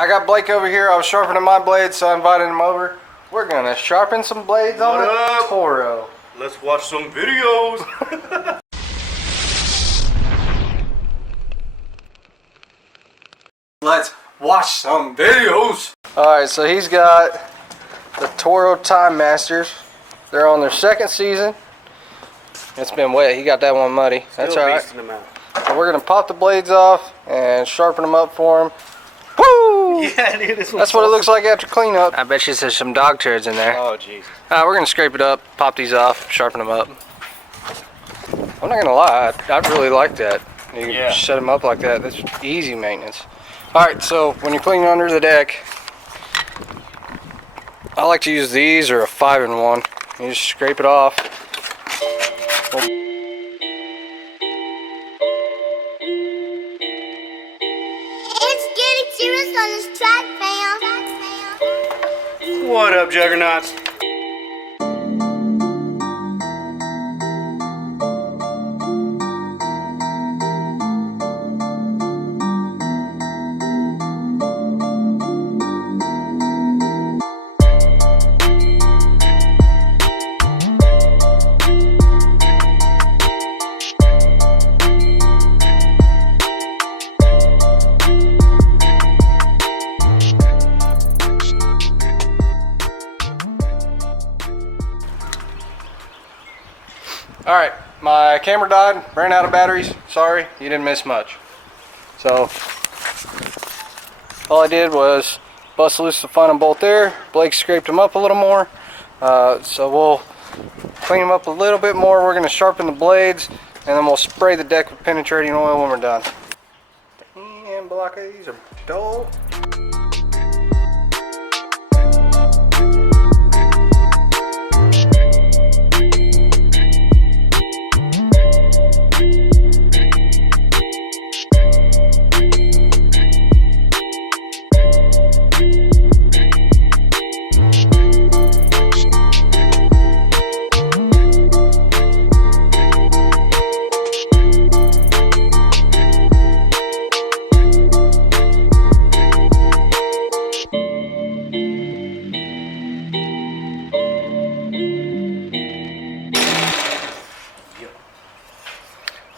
I got Blake over here. I was sharpening my blades, so I invited him over. We're gonna sharpen some blades on the Toro. Let's watch some videos. Let's watch some videos. Alright, so he's got the Toro Timemasters. They're on their second season. It's been wet. He got that one muddy. That's alright. So we're gonna pop the blades off and sharpen them up for him. Woo! Yeah, dude, that's what it looks like after cleanup. I bet you there's some dog turds in there. Oh, jeez. We're gonna scrape it up, pop these off, sharpen them up. I'm not gonna lie, I really like that. You can set them up like that. That's easy maintenance. Alright, so when you're cleaning under the deck, I like to use these or a 5-in-1. You just scrape it off. It's getting serious on this track, fam. What up, Juggernauts? Alright, my camera died, ran out of batteries. Sorry, you didn't miss much. So, all I did was bust loose the final bolt there. Blake scraped them up a little more. So we'll clean them up a little bit more. We're going to sharpen the blades, and then we'll spray the deck with penetrating oil when we're done. Damn, Balaka, these are dull.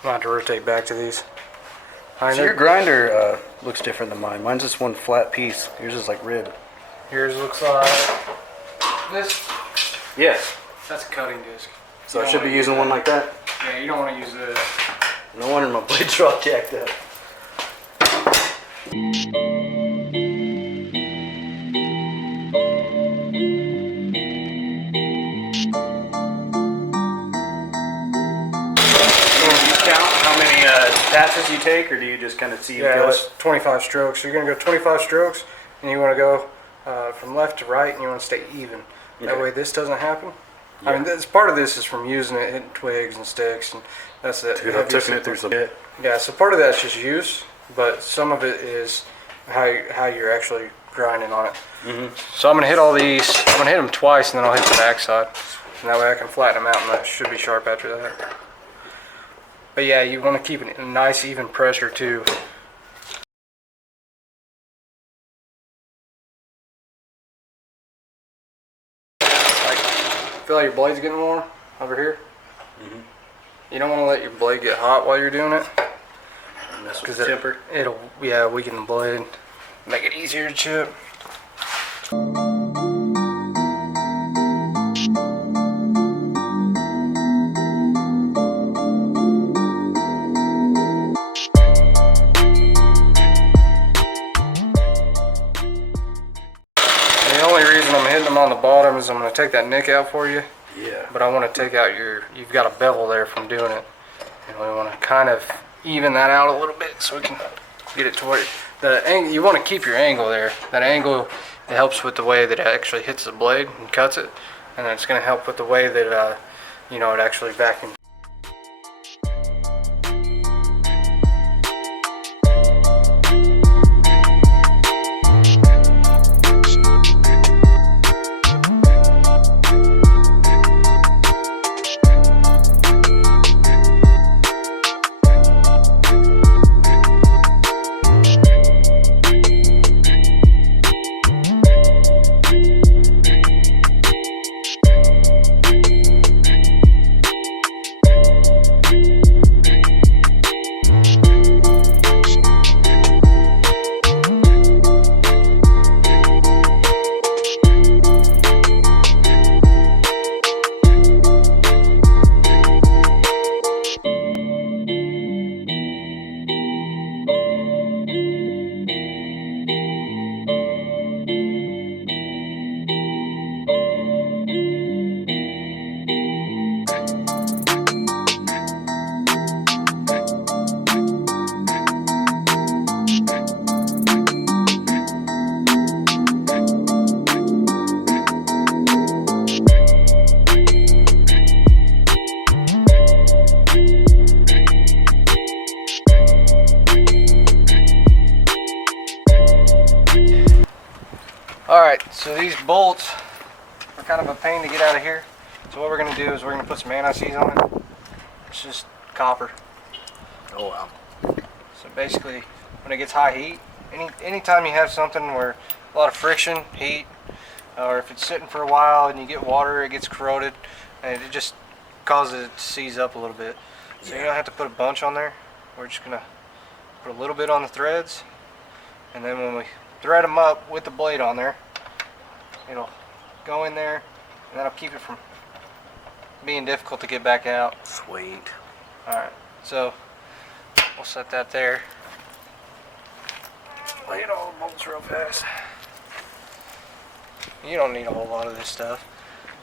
I'm going to have to rotate back to these. So your grinder looks different than mine. Mine's just one flat piece. Yours is like ribbed. Yours looks like this. Yes. That's a cutting disc. So I should be using one like that? Yeah, you don't want to use this. No wonder my blades are all jacked up. Passes you take, or do you just kind of see and feel it's 25 strokes. So you're going to go 25 strokes, and you want to go from left to right, and you want to stay even. Okay. That way this doesn't happen. Yeah. I mean, this, part of this is from using it, hitting twigs and sticks, and that's it. Dude, I've taken it through some bit. Yeah, so part of that's just use, but some of it is how you're actually grinding on it. So I'm going to hit all these. I'm going to hit them twice, and then I'll hit the back side. And that way I can flatten them out, and that should be sharp after that. But yeah, you want to keep a nice even pressure too. Like, feel like your blade's getting warm over here? You don't want to let your blade get hot while you're doing it. Because it'll weaken the blade. Make it easier to chip. On the bottom is I'm going to take that nick out for you. Yeah. But I want to take out you've got a bevel there from doing it. And we want to kind of even that out a little bit so we can get it to where the angle, you want to keep your angle there. That angle, it helps with the way that it actually hits the blade and cuts it. And then it's going to help with the way that, it actually vacuums. Alright, so these bolts are kind of a pain to get out of here. So what we're going to do is we're going to put some anti-seize on it. It's just copper. Oh wow. So basically, when it gets high heat, anytime you have something where a lot of friction, heat, or if it's sitting for a while and you get water, it gets corroded, and it just causes it to seize up a little bit. So you don't have to put a bunch on there. We're just going to put a little bit on the threads, and then when we thread them up with the blade on there, it'll go in there, and that'll keep it from being difficult to get back out. Sweet. Alright, so we'll set that there. Lay all the bolts real fast. You don't need a whole lot of this stuff.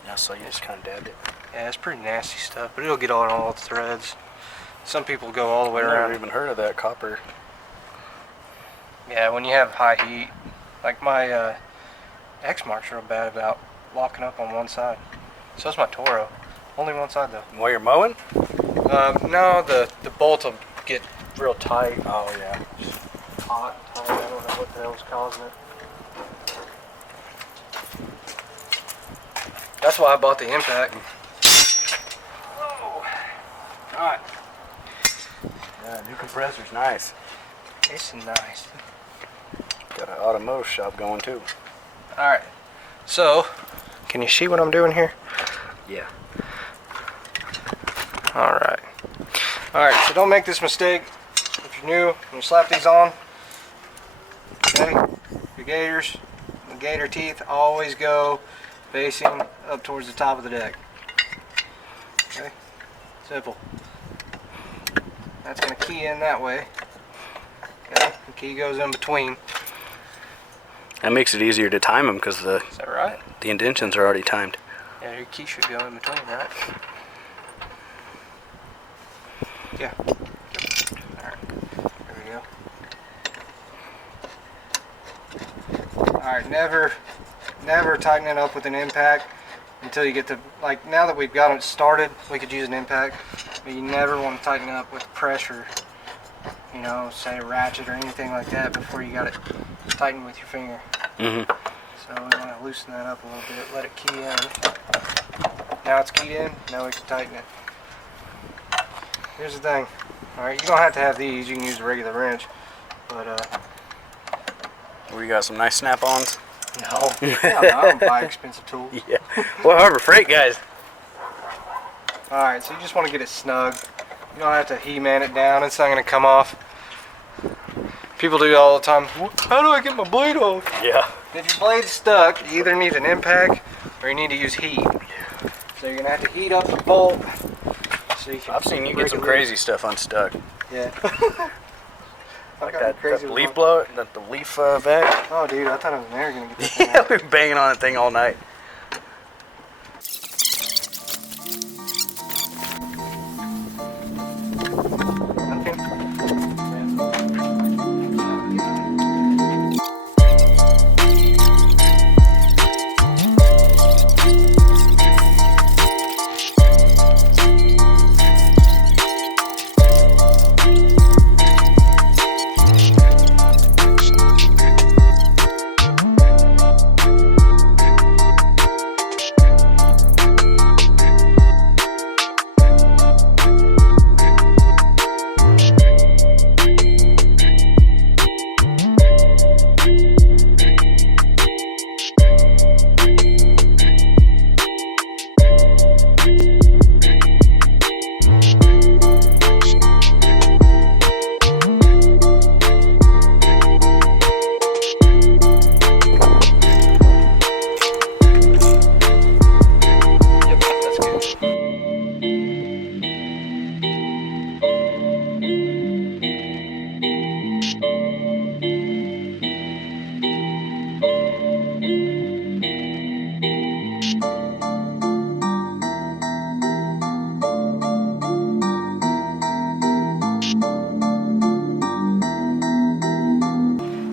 Yeah, so you just kind of dabbed it. Yeah, it's pretty nasty stuff, but it'll get on all the threads. Some people go all the way I've around. never even heard of that copper. Yeah, when you have high heat, like my X mark's real bad about locking up on one side. So is my Toro. Only one side though. While you're mowing? No, the bolt will get real tight. Oh yeah. Just hot and tight. I don't know what the hell's causing it. That's why I bought the impact. Oh. Alright. Yeah, new compressor's nice. It's nice. Got an automotive shop going too. Alright. So, can you see what I'm doing here? Yeah. Alright. Alright, so don't make this mistake. If you're new, when you slap these on, okay, your gators, the gator teeth always go facing up towards the top of the deck. Okay? Simple. That's going to key in that way. Okay? The key goes in between. That makes it easier to time them because the Is that right? the indentions are already timed. Yeah, your key should go in between, right? Yeah. Alright. There we go. Alright, never tighten it up with an impact until you get to, like, now that we've got it started, we could use an impact, but you never want to tighten it up with pressure, you know, say a ratchet or anything like that before you got it tightened with your finger. Mm-hmm. So we want to loosen that up a little bit, let it key in. Now it's keyed in, now we can tighten it. Here's the thing, alright, you don't have to have these, you can use a regular wrench, but We got some nice snap-ons. no, I don't buy expensive tools. Yeah. Well, Harbor Freight guys. Alright, so you just want to get it snug. You don't have to He-Man it down, it's not going to come off. People do it all the time. How do I get my blade off? Yeah. If your blade's stuck, you either need an impact or you need to use heat. So you're going to have to heat up the bolt. So you can I've seen you break get some it crazy stuff unstuck. loose. Yeah. Like got that crazy leaf one. blower, the leaf vac. Oh, dude, I thought I was never going to get that thing Yeah, out. we've been banging on that thing all night.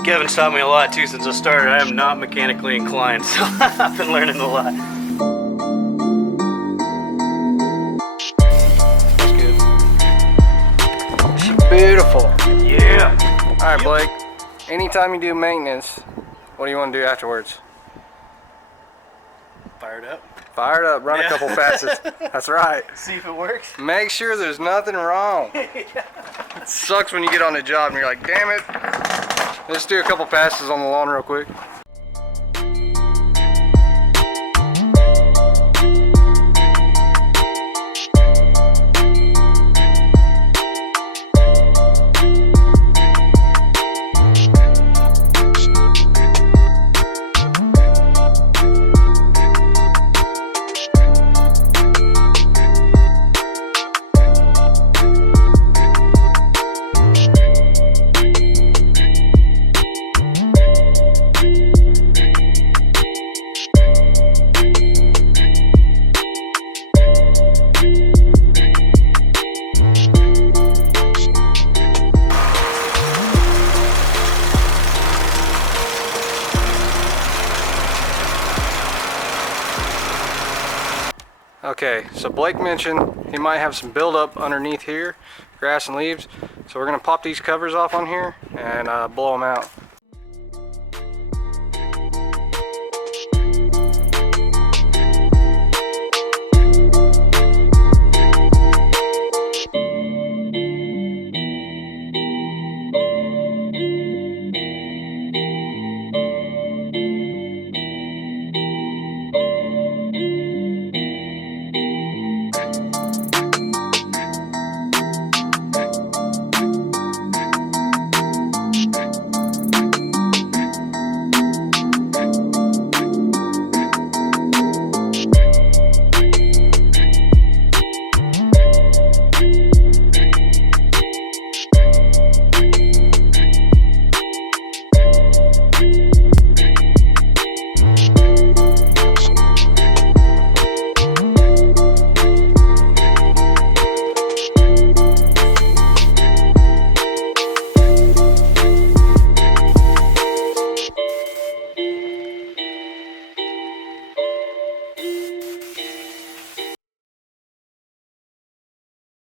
Kevin's taught me a lot too since I started. I am not mechanically inclined, so I've been learning a lot. She's beautiful. Yeah. Alright, Blake. Anytime you do maintenance, what do you want to do afterwards? Fired up. Fire it up, run a couple passes. That's right. See if it works. Make sure there's nothing wrong. Yeah. It sucks when you get on the job and you're like, damn it. Let's do a couple passes on the lawn real quick. Okay, so Blake mentioned he might have some buildup underneath here, grass and leaves. So we're gonna pop these covers off on here and blow them out.